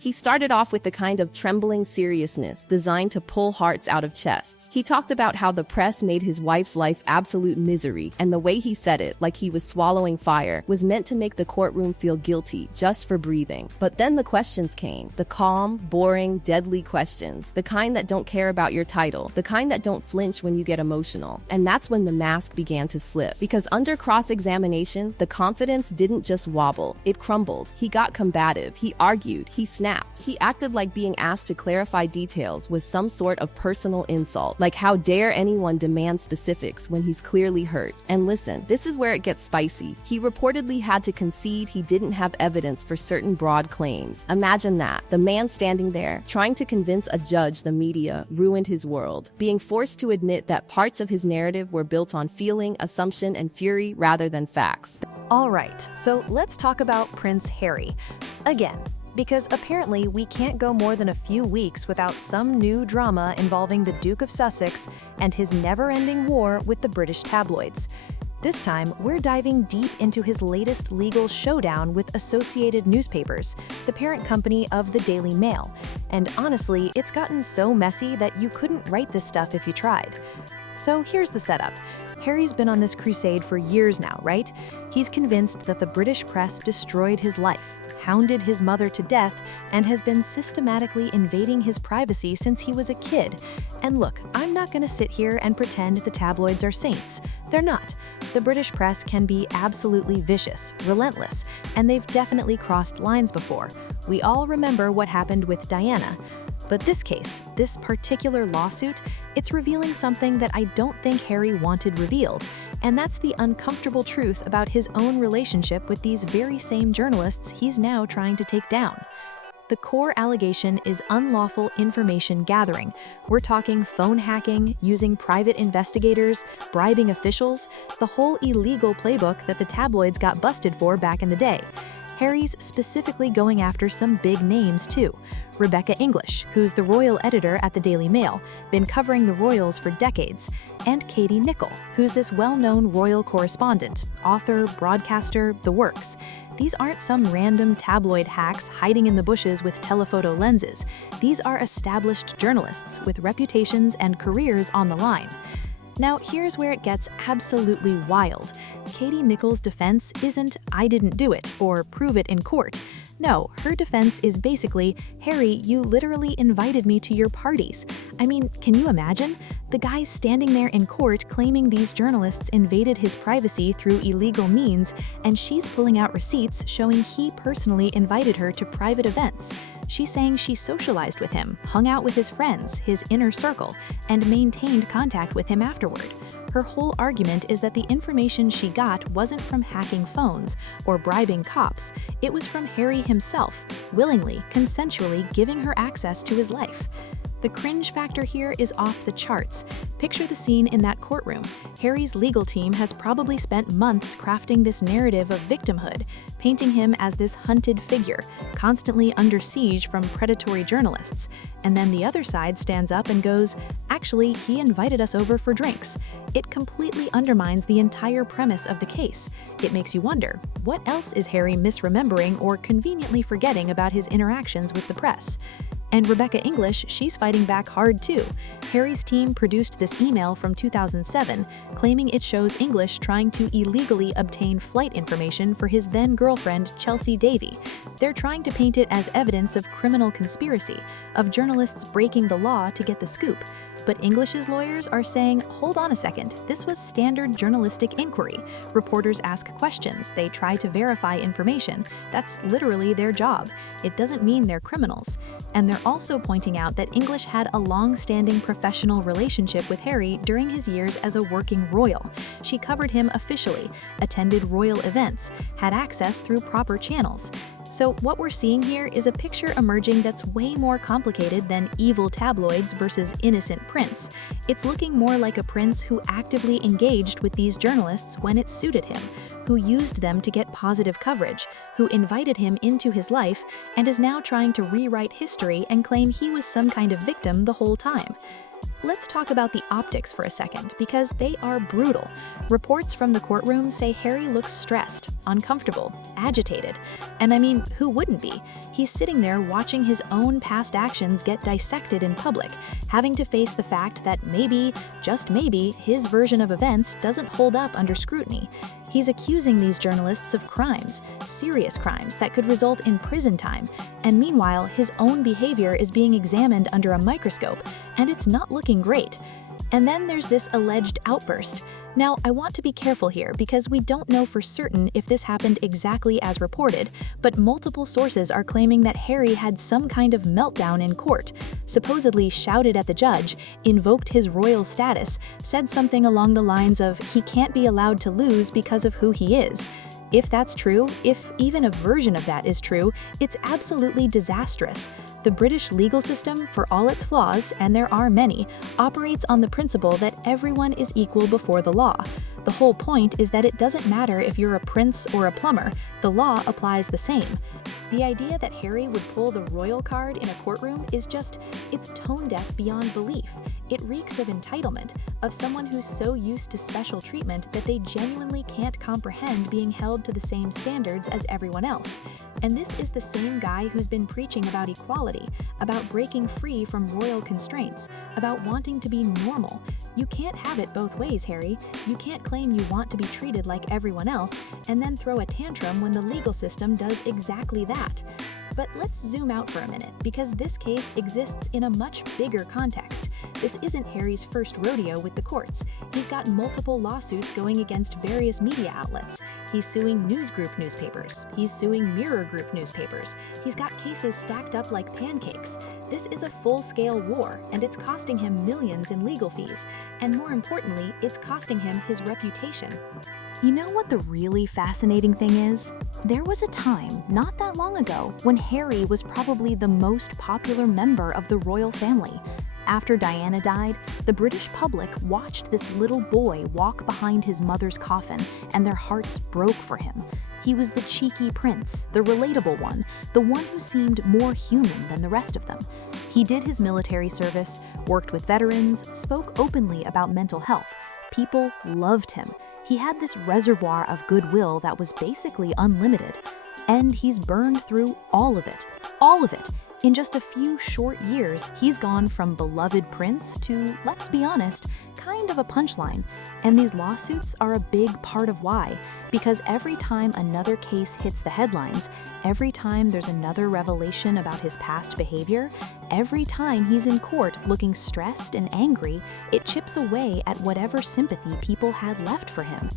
He started off with the kind of trembling seriousness designed to pull hearts out of chests. He talked about how the press made his wife's life absolute misery, and the way he said it, like he was swallowing fire, was meant to make the courtroom feel guilty just for breathing. But then the questions came. The calm, boring, deadly questions. The kind that don't care about your title. The kind that don't flinch when you get emotional. And that's when the mask began to slip. Because under cross-examination, the confidence didn't just wobble, it crumbled. He got combative, he argued, he snapped. He acted like being asked to clarify details was some sort of personal insult. Like, how dare anyone demand specifics when he's clearly hurt? And listen, this is where it gets spicy. He reportedly had to concede he didn't have evidence for certain broad claims. Imagine that. The man standing there, trying to convince a judge the media ruined his world, being forced to admit that parts of his narrative were built on feeling, assumption, and fury rather than facts. All right, so let's talk about Prince Harry. Again, because apparently we can't go more than a few weeks without some new drama involving the Duke of Sussex and his never-ending war with the British tabloids. This time, we're diving deep into his latest legal showdown with Associated Newspapers, the parent company of the Daily Mail. And honestly, it's gotten so messy that you couldn't write this stuff if you tried. So here's the setup. Harry's been on this crusade for years now, right? He's convinced that the British press destroyed his life, hounded his mother to death, and has been systematically invading his privacy since he was a kid. And look, I'm not going to sit here and pretend the tabloids are saints. They're not. The British press can be absolutely vicious, relentless, and they've definitely crossed lines before. We all remember what happened with Diana. But this case, this particular lawsuit, it's revealing something that I don't think Harry wanted revealed, and that's the uncomfortable truth about his own relationship with these very same journalists he's now trying to take down. The core allegation is unlawful information gathering. We're talking phone hacking, using private investigators, bribing officials, the whole illegal playbook that the tabloids got busted for back in the day. Harry's specifically going after some big names too. Rebecca English, who's the royal editor at the Daily Mail, been covering the royals for decades, and Katie Nicholl, who's this well-known royal correspondent, author, broadcaster, the works. These aren't some random tabloid hacks hiding in the bushes with telephoto lenses. These are established journalists with reputations and careers on the line. Now, here's where it gets absolutely wild. Katie Nicholl's defense isn't, "I didn't do it," or "prove it in court." No, her defense is basically, "Harry, you literally invited me to your parties." I mean, can you imagine? The guy's standing there in court claiming these journalists invaded his privacy through illegal means, and she's pulling out receipts showing he personally invited her to private events. She's saying she socialized with him, hung out with his friends, his inner circle, and maintained contact with him afterward. Her whole argument is that the information she got wasn't from hacking phones or bribing cops. It was from Harry himself, willingly, consensually giving her access to his life. The cringe factor here is off the charts. Picture the scene in that courtroom. Harry's legal team has probably spent months crafting this narrative of victimhood, painting him as this hunted figure, constantly under siege from predatory journalists. And then the other side stands up and goes, "Actually, he invited us over for drinks." It completely undermines the entire premise of the case. It makes you wonder, what else is Harry misremembering or conveniently forgetting about his interactions with the press? And Rebecca English, she's fighting back hard too. Harry's team produced this email from 2007, claiming it shows English trying to illegally obtain flight information for his then-girlfriend Chelsea Davy. They're trying to paint it as evidence of criminal conspiracy, of journalists breaking the law to get the scoop. But English's lawyers are saying, hold on a second, this was standard journalistic inquiry. Reporters ask questions, they try to verify information. That's literally their job. It doesn't mean they're criminals. And they're also pointing out that English had a long-standing professional relationship with Harry during his years as a working royal. She covered him officially, attended royal events, had access through proper channels. So what we're seeing here is a picture emerging that's way more complicated than evil tabloids versus innocent prince. It's looking more like a prince who actively engaged with these journalists when it suited him, who used them to get positive coverage, who invited him into his life, and is now trying to rewrite history and claim he was some kind of victim the whole time. let's talk about the optics for a second, because they are brutal. Reports from the courtroom say Harry looks stressed, uncomfortable, agitated. And I mean, who wouldn't be? He's sitting there watching his own past actions get dissected in public, having to face the fact that maybe, just maybe, his version of events doesn't hold up under scrutiny. He's accusing these journalists of crimes, serious crimes that could result in prison time, and meanwhile, his own behavior is being examined under a microscope, and it's not looking great. And then there's this alleged outburst. Now, I want to be careful here because we don't know for certain if this happened exactly as reported, but multiple sources are claiming that Harry had some kind of meltdown in court, supposedly shouted at the judge, invoked his royal status, said something along the lines of he can't be allowed to lose because of who he is. If that's true, if even a version of that is true, it's absolutely disastrous. The British legal system, for all its flaws, and there are many, operates on the principle that everyone is equal before the law. The whole point is that it doesn't matter if you're a prince or a plumber, the law applies the same. The idea that Harry would pull the royal card in a courtroom is just, it's tone-deaf beyond belief. It reeks of entitlement, of someone who's so used to special treatment that they genuinely can't comprehend being held to the same standards as everyone else. And this is the same guy who's been preaching about equality, about breaking free from royal constraints, about wanting to be normal. You can't have it both ways, Harry. You can't claim you want to be treated like everyone else and then throw a tantrum when the legal system does exactly that. But let's zoom out for a minute, because this case exists in a much bigger context. This isn't Harry's first rodeo with the courts. He's got multiple lawsuits going against various media outlets. He's suing newsgroup newspapers. He's suing mirror group newspapers. He's got cases stacked up like pancakes. This is a full-scale war, and it's costing him millions in legal fees. And more importantly, it's costing him his reputation. You know what the really fascinating thing is? There was a time, not that long ago, when Harry was probably the most popular member of the royal family. After Diana died, the British public watched this little boy walk behind his mother's coffin, and their hearts broke for him. He was the cheeky prince, the relatable one, the one who seemed more human than the rest of them. He did his military service, worked with veterans, spoke openly about mental health. People loved him. He had this reservoir of goodwill that was basically unlimited. And he's burned through all of it. All of it. In just a few short years, he's gone from beloved prince to, let's be honest, kind of a punchline. And these lawsuits are a big part of why. Because every time another case hits the headlines, every time there's another revelation about his past behavior, every time he's in court looking stressed and angry, it chips away at whatever sympathy people had left for him.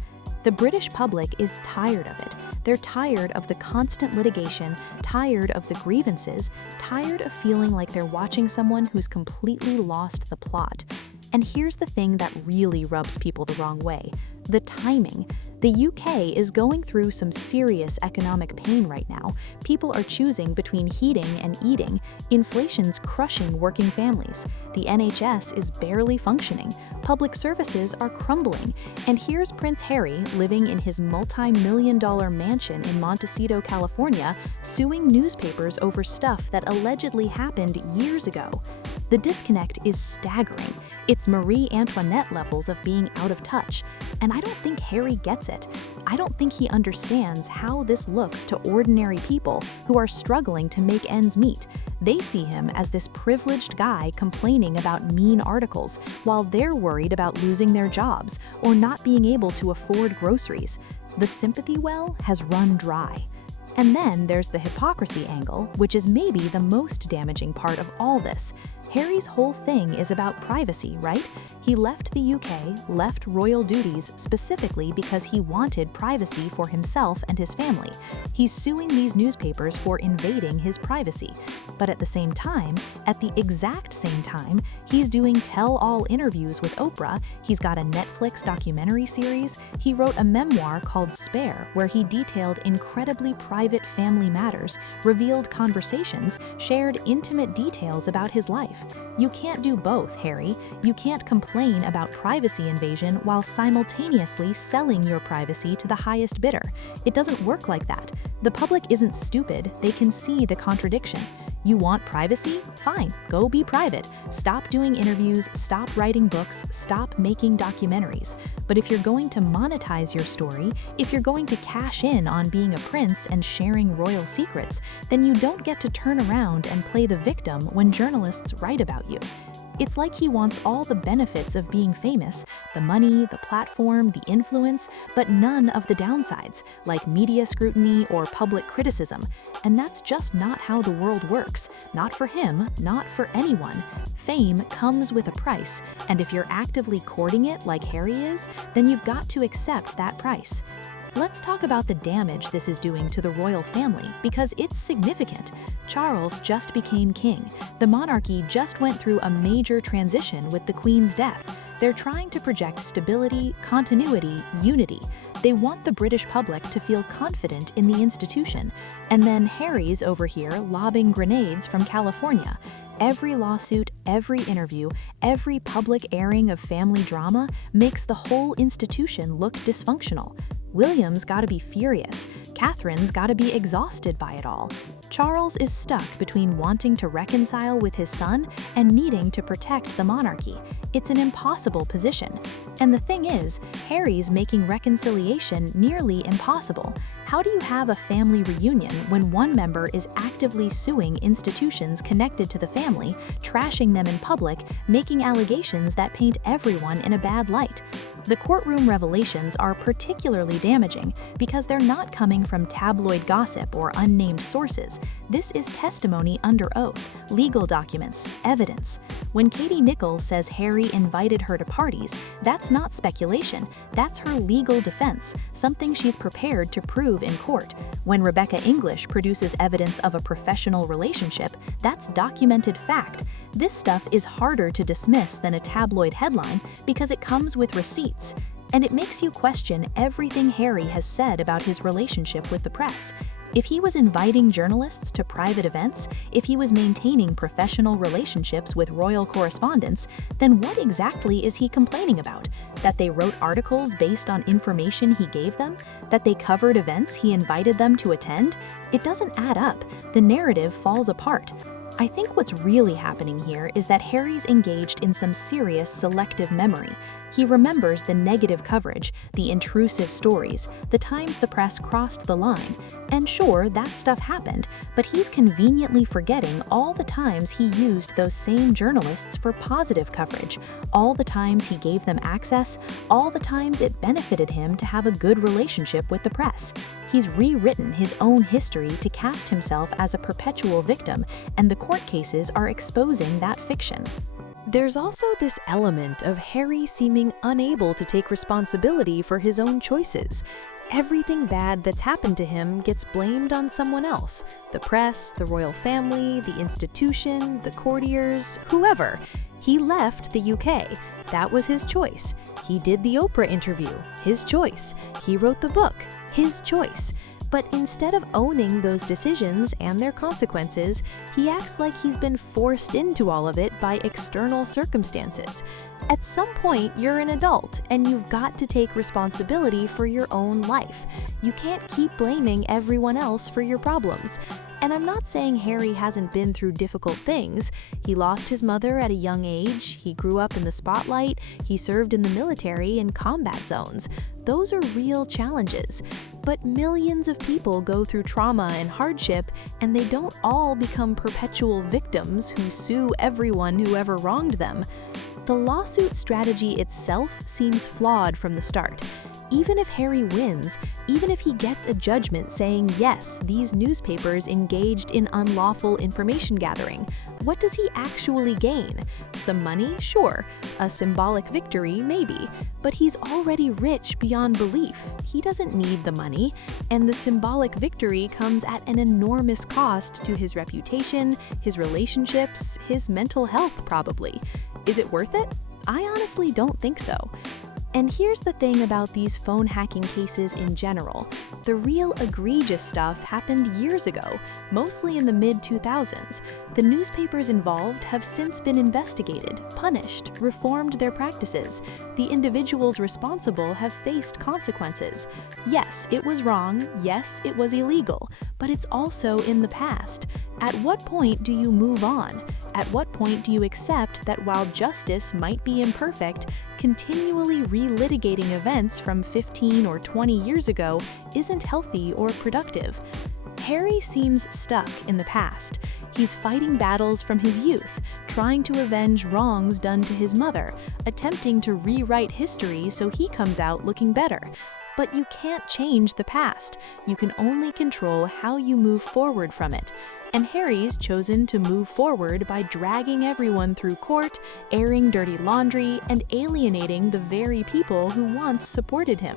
The British public is tired of it. They're tired of the constant litigation, tired of the grievances, tired of feeling like they're watching someone who's completely lost the plot. And here's the thing that really rubs people the wrong way: the timing. The UK is going through some serious economic pain right now. People are choosing between heating and eating. Inflation's crushing working families. The NHS is barely functioning. Public services are crumbling. And here's Prince Harry living in his multi-million-dollar mansion in Montecito, California, suing newspapers over stuff that allegedly happened years ago. The disconnect is staggering. It's Marie Antoinette levels of being out of touch. And I don't think Harry gets it. I don't think he understands how this looks to ordinary people who are struggling to make ends meet. They see him as this privileged guy complaining about mean articles while they're worried about losing their jobs or not being able to afford groceries. The sympathy well has run dry. And then there's the hypocrisy angle, which is maybe the most damaging part of all this. Harry's whole thing is about privacy, right? He left the UK, left royal duties specifically because he wanted privacy for himself and his family. He's suing these newspapers for invading his privacy. But at the same time, at the exact same time, he's doing tell-all interviews with Oprah. He's got a Netflix documentary series. He wrote a memoir called Spare, where he detailed incredibly private family matters, revealed conversations, shared intimate details about his life. You can't do both, Harry. You can't complain about privacy invasion while simultaneously selling your privacy to the highest bidder. It doesn't work like that. The public isn't stupid. They can see the contradiction. You want privacy? Fine, go be private. Stop doing interviews, stop writing books, stop making documentaries. But if you're going to monetize your story, if you're going to cash in on being a prince and sharing royal secrets, then you don't get to turn around and play the victim when journalists write about you. It's like he wants all the benefits of being famous, the money, the platform, the influence, but none of the downsides, like media scrutiny or public criticism. And that's just not how the world works. Not for him, not for anyone. Fame comes with a price, and if you're actively courting it like Harry is, then you've got to accept that price. Let's talk about the damage this is doing to the royal family, because it's significant. Charles just became king. The monarchy just went through a major transition with the Queen's death. They're trying to project stability, continuity, unity. They want the British public to feel confident in the institution. And then Harry's over here lobbing grenades from California. Every lawsuit, every interview, every public airing of family drama makes the whole institution look dysfunctional. William's gotta be furious. Catherine's gotta be exhausted by it all. Charles is stuck between wanting to reconcile with his son and needing to protect the monarchy. It's an impossible position. And the thing is, Harry's making reconciliation nearly impossible. How do you have a family reunion when one member is actively suing institutions connected to the family, trashing them in public, making allegations that paint everyone in a bad light? The courtroom revelations are particularly damaging because they're not coming from tabloid gossip or unnamed sources. This is testimony under oath, legal documents, evidence. When Katie Nicholl says Harry invited her to parties, that's not speculation. That's her legal defense, something she's prepared to prove in court. When Rebecca English produces evidence of a professional relationship, that's documented fact. This stuff is harder to dismiss than a tabloid headline because it comes with receipts. And it makes you question everything Harry has said about his relationship with the press. If he was inviting journalists to private events, if he was maintaining professional relationships with royal correspondents, then what exactly is he complaining about? That they wrote articles based on information he gave them? That they covered events he invited them to attend? It doesn't add up. The narrative falls apart. I think what's really happening here is that Harry's engaged in some serious selective memory. He remembers the negative coverage, the intrusive stories, the times the press crossed the line. And sure, that stuff happened, but he's conveniently forgetting all the times he used those same journalists for positive coverage, all the times he gave them access, all the times it benefited him to have a good relationship with the press. He's rewritten his own history to cast himself as a perpetual victim, and the court cases are exposing that fiction. There's also this element of Harry seeming unable to take responsibility for his own choices. Everything bad that's happened to him gets blamed on someone else. The press, the royal family, the institution, the courtiers, whoever. He left the UK. That was his choice. He did the Oprah interview. His choice. He wrote the book. His choice. But instead of owning those decisions and their consequences, he acts like he's been forced into all of it by external circumstances. At some point, you're an adult, and you've got to take responsibility for your own life. You can't keep blaming everyone else for your problems. And I'm not saying Harry hasn't been through difficult things. He lost his mother at a young age, he grew up in the spotlight, he served in the military in combat zones. Those are real challenges. But millions of people go through trauma and hardship, and they don't all become perpetual victims who sue everyone who ever wronged them. The lawsuit strategy itself seems flawed from the start. Even if Harry wins, even if he gets a judgment saying, yes, these newspapers engaged in unlawful information gathering, what does he actually gain? Some money? Sure. A symbolic victory? Maybe. But he's already rich beyond belief. He doesn't need the money. And the symbolic victory comes at an enormous cost to his reputation, his relationships, his mental health probably. Is it worth it? I honestly don't think so. And here's the thing about these phone hacking cases in general. The real egregious stuff happened years ago, mostly in the mid-2000s. The newspapers involved have since been investigated, punished, reformed their practices. The individuals responsible have faced consequences. Yes, it was wrong. Yes, it was illegal. But it's also in the past. At what point do you move on? At what point do you accept that while justice might be imperfect, continually relitigating events from 15 or 20 years ago isn't healthy or productive? Harry seems stuck in the past. He's fighting battles from his youth, trying to avenge wrongs done to his mother, attempting to rewrite history so he comes out looking better. But you can't change the past. You can only control how you move forward from it. And Harry's chosen to move forward by dragging everyone through court, airing dirty laundry, and alienating the very people who once supported him.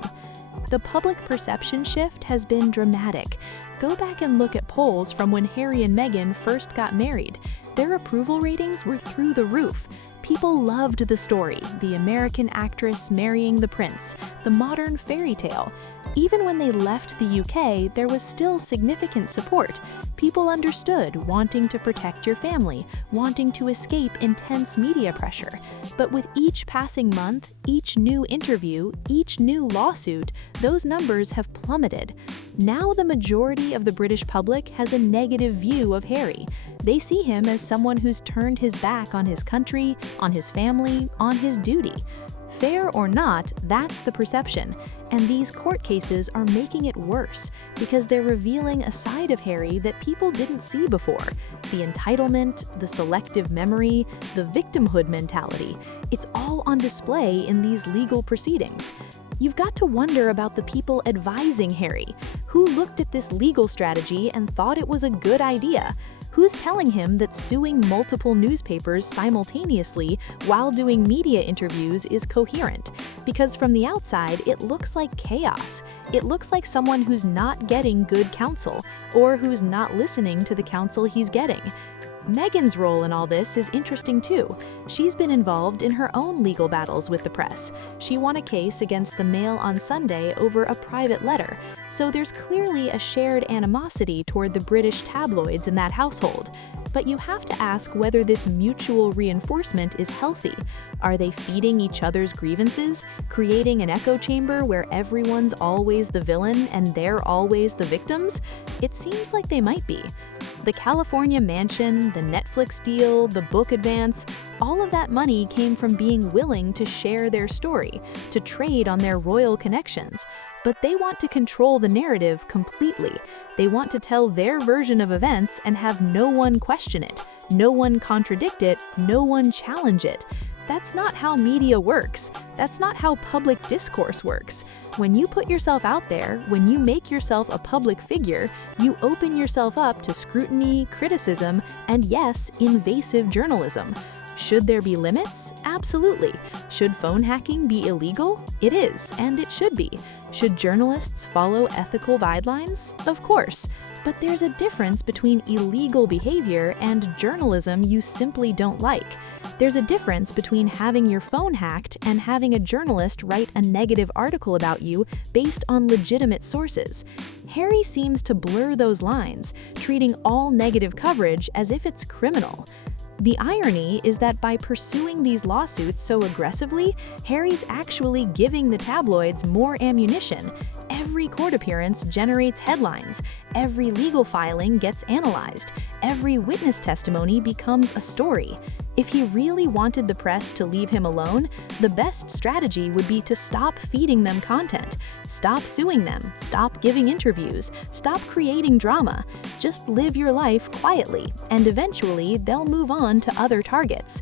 The public perception shift has been dramatic. Go back and look at polls from when Harry and Meghan first got married. Their approval ratings were through the roof. People loved the story, the American actress marrying the prince, the modern fairy tale. Even when they left the UK, there was still significant support. People understood wanting to protect your family, wanting to escape intense media pressure. But with each passing month, each new interview, each new lawsuit, those numbers have plummeted. Now the majority of the British public has a negative view of Harry. They see him as someone who's turned his back on his country, on his family, on his duty. Fair or not, that's the perception, and these court cases are making it worse because they're revealing a side of Harry that people didn't see before. The entitlement, the selective memory, the victimhood mentality, it's all on display in these legal proceedings. You've got to wonder about the people advising Harry. Who looked at this legal strategy and thought it was a good idea? Who's telling him that suing multiple newspapers simultaneously while doing media interviews is coherent? Because from the outside, it looks like chaos. It looks like someone who's not getting good counsel, or who's not listening to the counsel he's getting. Meghan's role in all this is interesting too. She's been involved in her own legal battles with the press. She won a case against the Mail on Sunday over a private letter, so there's clearly a shared animosity toward the British tabloids in that household. But you have to ask whether this mutual reinforcement is healthy. Are they feeding each other's grievances, creating an echo chamber where everyone's always the villain and they're always the victims? It seems like they might be. The California mansion, the Netflix deal, the book advance, all of that money came from being willing to share their story, to trade on their royal connections. But they want to control the narrative completely. They want to tell their version of events and have no one question it, no one contradict it, no one challenge it. That's not how media works. That's not how public discourse works. When you put yourself out there, when you make yourself a public figure, you open yourself up to scrutiny, criticism, and yes, invasive journalism. Should there be limits? Absolutely. Should phone hacking be illegal? It is, and it should be. Should journalists follow ethical guidelines? Of course. But there's a difference between illegal behavior and journalism you simply don't like. There's a difference between having your phone hacked and having a journalist write a negative article about you based on legitimate sources. Harry seems to blur those lines, treating all negative coverage as if it's criminal. The irony is that by pursuing these lawsuits so aggressively, Harry's actually giving the tabloids more ammunition. Every court appearance generates headlines. Every legal filing gets analyzed. Every witness testimony becomes a story. If he really wanted the press to leave him alone, the best strategy would be to stop feeding them content. Stop suing them. Stop giving interviews. Stop creating drama. Just live your life quietly, and eventually they'll move on to other targets.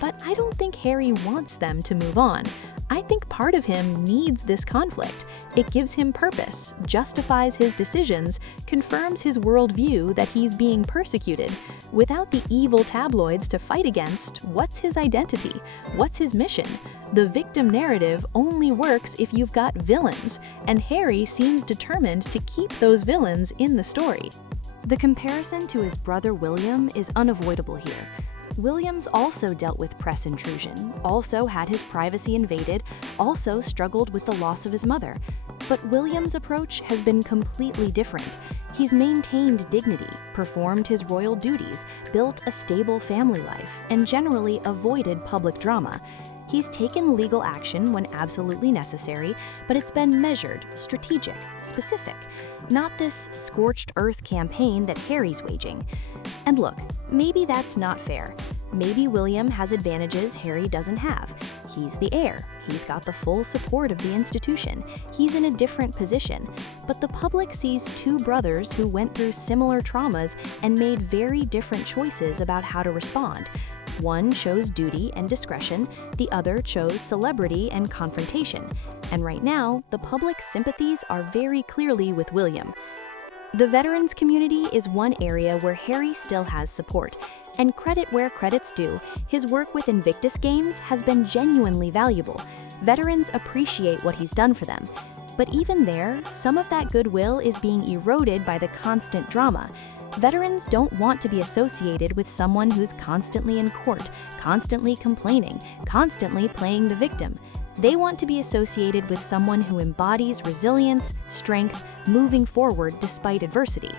But I don't think Harry wants them to move on. I think part of him needs this conflict. It gives him purpose, justifies his decisions, confirms his worldview that he's being persecuted. Without the evil tabloids to fight against, what's his identity? What's his mission? The victim narrative only works if you've got villains, and Harry seems determined to keep those villains in the story. The comparison to his brother William is unavoidable here. Williams also dealt with press intrusion, also had his privacy invaded, also struggled with the loss of his mother. But Williams' approach has been completely different. He's maintained dignity, performed his royal duties, built a stable family life, and generally avoided public drama. He's taken legal action when absolutely necessary, but it's been measured, strategic, specific, not this scorched earth campaign that Harry's waging. And look, maybe that's not fair. Maybe William has advantages Harry doesn't have. He's the heir. He's got the full support of the institution. He's in a different position. But the public sees two brothers who went through similar traumas and made very different choices about how to respond. One chose duty and discretion, the other chose celebrity and confrontation. And right now, the public's sympathies are very clearly with William. The veterans community is one area where Harry still has support. And credit where credit's due, his work with Invictus Games has been genuinely valuable. Veterans appreciate what he's done for them. But even there, some of that goodwill is being eroded by the constant drama. Veterans don't want to be associated with someone who's constantly in court, constantly complaining, constantly playing the victim. They want to be associated with someone who embodies resilience, strength, moving forward despite adversity.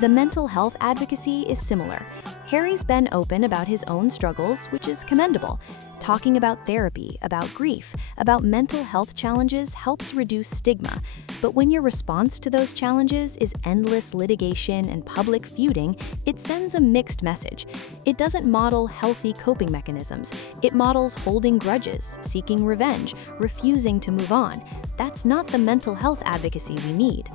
The mental health advocacy is similar. Harry's been open about his own struggles, which is commendable. Talking about therapy, about grief, about mental health challenges helps reduce stigma. But when your response to those challenges is endless litigation and public feuding, it sends a mixed message. It doesn't model healthy coping mechanisms. It models holding grudges, seeking revenge, refusing to move on. That's not the mental health advocacy we need.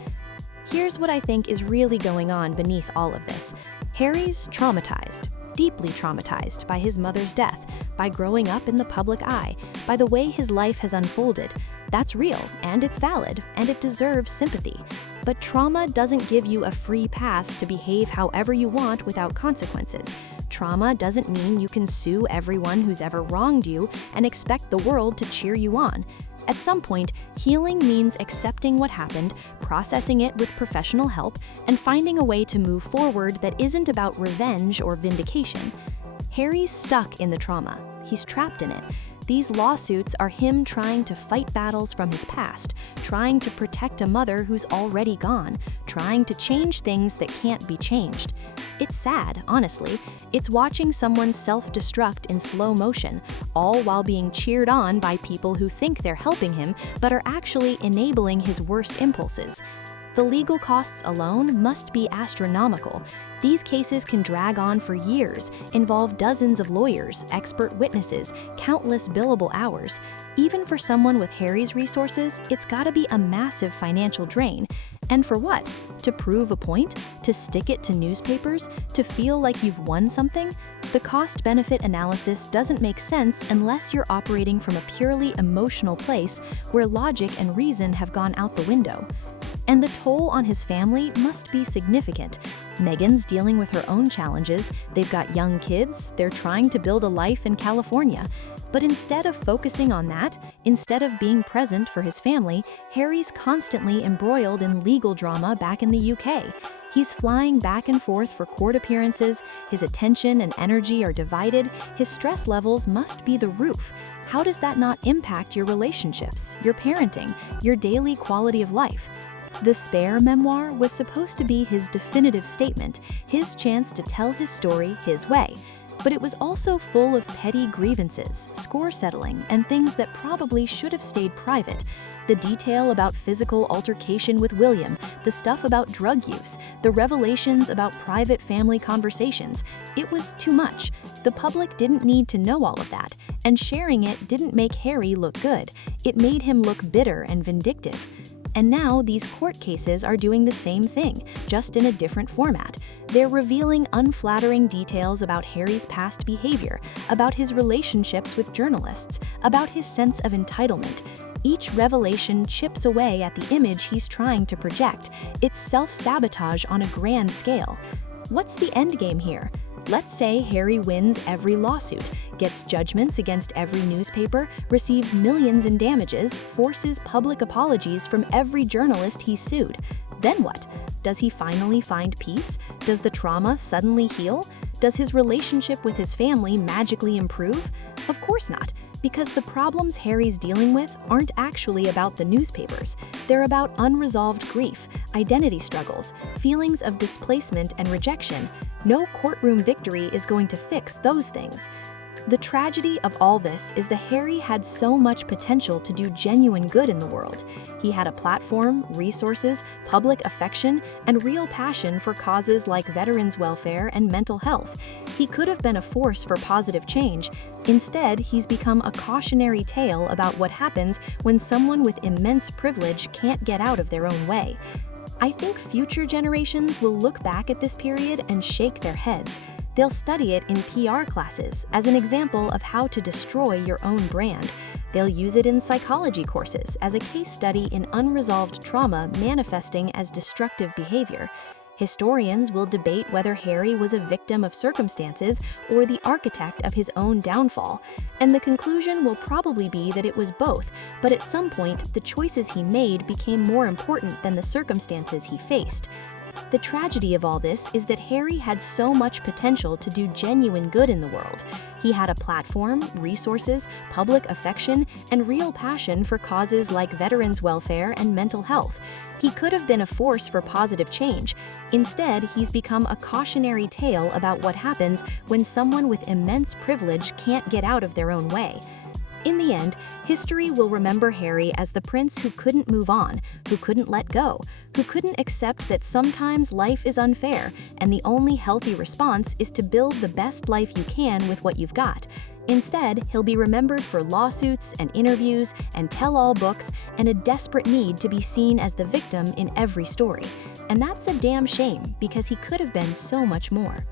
Here's what I think is really going on beneath all of this. Harry's traumatized, deeply traumatized by his mother's death, by growing up in the public eye, by the way his life has unfolded. That's real, and it's valid, and it deserves sympathy. But trauma doesn't give you a free pass to behave however you want without consequences. Trauma doesn't mean you can sue everyone who's ever wronged you and expect the world to cheer you on. At some point, healing means accepting what happened, processing it with professional help, and finding a way to move forward that isn't about revenge or vindication. Harry's stuck in the trauma. He's trapped in it. These lawsuits are him trying to fight battles from his past, trying to protect a mother who's already gone, trying to change things that can't be changed. It's sad, honestly. It's watching someone self-destruct in slow motion, all while being cheered on by people who think they're helping him but are actually enabling his worst impulses. The legal costs alone must be astronomical. These cases can drag on for years, involve dozens of lawyers, expert witnesses, countless billable hours. Even for someone with Harry's resources, it's gotta be a massive financial drain. And for what? To prove a point? To stick it to newspapers? To feel like you've won something? The cost-benefit analysis doesn't make sense unless you're operating from a purely emotional place where logic and reason have gone out the window. And the toll on his family must be significant. Meghan's dealing with her own challenges, they've got young kids, they're trying to build a life in California. But instead of focusing on that, instead of being present for his family, Harry's constantly embroiled in legal drama back in the UK. He's flying back and forth for court appearances, his attention and energy are divided, his stress levels must be the roof. How does that not impact your relationships, your parenting, your daily quality of life? The Spare memoir was supposed to be his definitive statement, his chance to tell his story his way. But it was also full of petty grievances, score settling, and things that probably should have stayed private. The detail about physical altercation with William, the stuff about drug use, the revelations about private family conversations. It was too much. The public didn't need to know all of that, and sharing it didn't make Harry look good. It made him look bitter and vindictive. And now these court cases are doing the same thing, just in a different format. They're revealing unflattering details about Harry's past behavior, about his relationships with journalists, about his sense of entitlement. Each revelation chips away at the image he's trying to project. It's self-sabotage on a grand scale. What's the endgame here? Let's say Harry wins every lawsuit, gets judgments against every newspaper, receives millions in damages, forces public apologies from every journalist he sued. Then what? Does he finally find peace? Does the trauma suddenly heal? Does his relationship with his family magically improve? Of course not, because the problems Harry's dealing with aren't actually about the newspapers. They're about unresolved grief, identity struggles, feelings of displacement and rejection. No courtroom victory is going to fix those things. The tragedy of all this is that Harry had so much potential to do genuine good in the world. He had a platform, resources, public affection, and real passion for causes like veterans' welfare and mental health. He could have been a force for positive change. Instead, he's become a cautionary tale about what happens when someone with immense privilege can't get out of their own way. I think future generations will look back at this period and shake their heads. They'll study it in PR classes as an example of how to destroy your own brand. They'll use it in psychology courses as a case study in unresolved trauma manifesting as destructive behavior. Historians will debate whether Harry was a victim of circumstances or the architect of his own downfall, and the conclusion will probably be that it was both, but at some point, the choices he made became more important than the circumstances he faced. The tragedy of all this is that Harry had so much potential to do genuine good in the world. He had a platform, resources, public affection, and real passion for causes like veterans' welfare and mental health. He could have been a force for positive change. Instead, he's become a cautionary tale about what happens when someone with immense privilege can't get out of their own way. In the end, history will remember Harry as the prince who couldn't move on, who couldn't let go, who couldn't accept that sometimes life is unfair, and the only healthy response is to build the best life you can with what you've got. Instead, he'll be remembered for lawsuits and interviews and tell-all books and a desperate need to be seen as the victim in every story. And that's a damn shame because he could have been so much more.